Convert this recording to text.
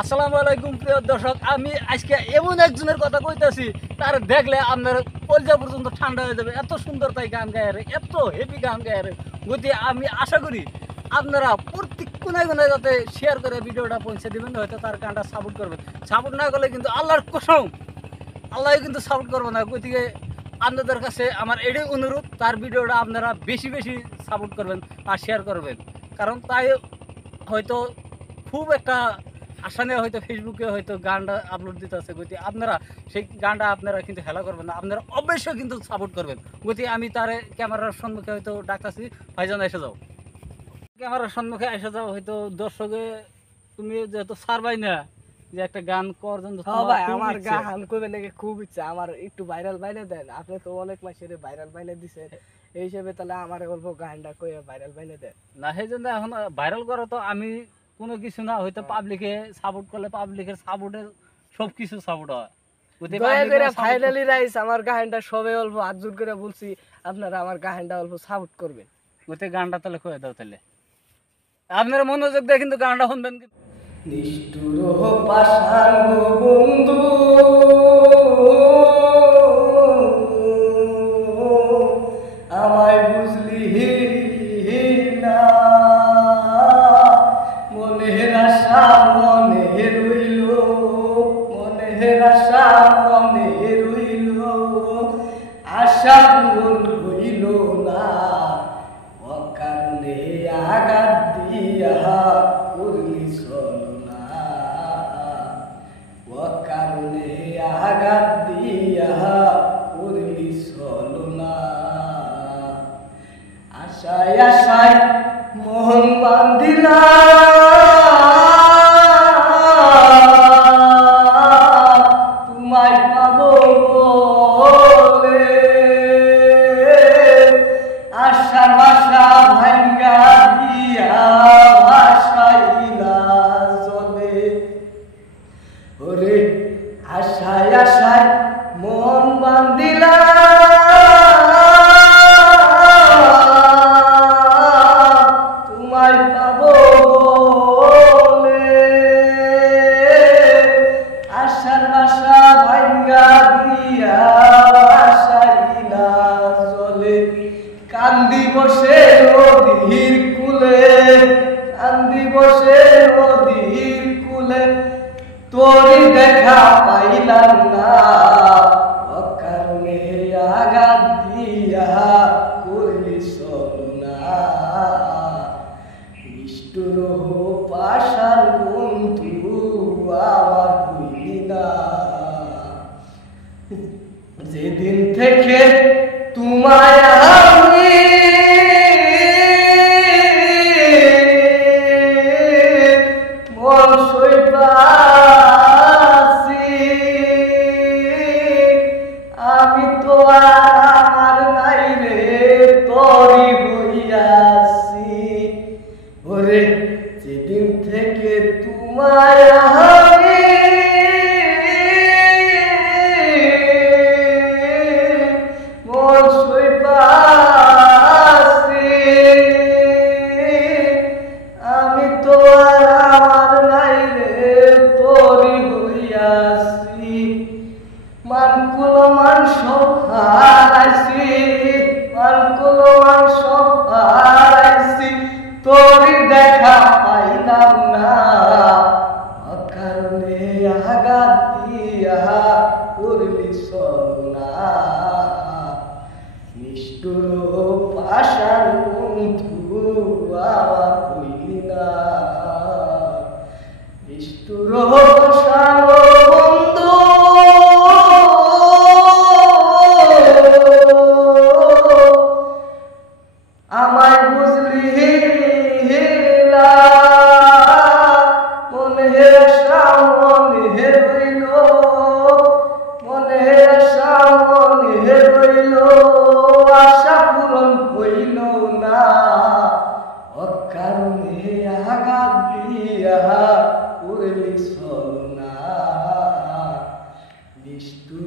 আসসালামু আলাইকুম প্রিয় দর্শক, আমি আজকে এমন একজনের কথা কইতাছি, তার দেখলে আপনার কলজা পর্যন্ত ঠান্ডা হয়ে যাবে। এত সুন্দর তাই গান গায় রে, এত হেভি গান গায় রে। গতি আমি আশা করি আপনারা প্রত্যেক কোনায় কোনায় যাতে শেয়ার করে ভিডিওটা পৌঁছে দিবেন, হয়তো তার গানটা সাপোর্ট করবেন। সাপোর্ট না করলে কিন্তু আল্লাহর কসম, আল্লাহ কিন্তু সাপোর্ট করবো না। গতিকে আপনাদের কাছে আমার এটাই অনুরোধ, তার ভিডিওটা আপনারা বেশি বেশি সাপোর্ট করবেন আর শেয়ার করবেন। কারণ তাই হয়তো খুব একটা আশা নিয়ে হয়তো ফেসবুকে হয়তো গানটা আপলোড দিতে আছে। গতি আপনারা সেই গানটা আপনারা কিন্তু হেলা করবেন না, আপনারা অবশ্যই কিন্তু সাপোর্ট করবেন। গতি আমি তারে ক্যামেরার সম্মুখে হয়তো ডাকতেছি, ভাইজান এসে যাও, ক্যামেরার সম্মুখে এসে যাও। হয়তো দর্শকে তুমি যেহেতু সারবাই না যে একটা গান করার জন্য ভাই আমার গান কইবে নাকি খুব ইচ্ছা, আমার একটু ভাইরাল বাইলে দেন। আপনি তো অনেক মাসের ভাইরাল বাইলে দিছেন, এই হিসেবে তাহলে আমার অল্প গানটা কইয়া ভাইরাল বাইলে দেন না। সেই জন্য এখন ভাইরাল করা তো আমি কোনো কিছু না, হয়তো পাবলিকে সাপোর্ট করলে পাবলিকের সাপোর্টের সব কিছু সাপোর্ট হয়। দয়া করে ফাইনালি রাইস আমার গানটা সবে অল্প হাত জোর করে বলছি, আপনারা আমার গানটা অল্প সাপোর্ট করবেন। ওতে গানটা তাহলে কয়ে দাও, তাহলে আপনারা মনোযোগ দিয়ে কিন্তু গানটা শুনবেন। নিষ্ঠুর পাষাণ বন্ধু আমায় বুঝলি না, মনের আশা মনে রইল, মনের আশা মনে রইল, আশা পূরণ হইল না, অকারণে আঘাত দিয়া করলি ছলনা, অকারণে আঘাত দিয়া করলি ছলনা, আশায় আশায় মোহন বান্ধিলা, তোমায় পাবো বলে, আশা ভাষা ভাঙ্গা দিয়া ভাষাইলা জলে, ওরে আশায় আশায় মন বান্ধিলা, তোমায় পাবো বলে, আশার ভাষা ভাঙ্গা দিয়া ভাষাইলা জলে, কান্দি বসে নদীর কুলে, কান্দি বসে নদীর কুলে, তোরি দেখা পাইলাম না, অকারণে আঘাত দিয়া করলি ছলনা, নিষ্ঠুর পাষাণ বন্ধু আমার হইলি না, যেদিন থেকে তোমায় আমি মন সইবাছি, আমি তো আর আমার নাই রে, তরি হইয়াছি, ওরে যেদিন থেকে তোমায় আমি মন সইবাছি, আমি তো আর আমার নাই রে, তরি হইয়াছি, মানকুল মান সব হারাইছি, মানকুল মান সব হারাইছি, তোরি দেখা পাইলাম না, অকারণে আঘাত দিয়া করলি ছলনা, নিষ্ঠুর পাষাণ বন্ধু আমার হইলি না, নিষ্ঠুর পাষাণ বন্ধু আমায় বুঝলি না, মনের আশা মনে রইল, মনের আশা মনে রইল, আশা পূরণ হইল না, অকারণে আঘাত দিয়া করলি ছলনা, নিষ্ঠুর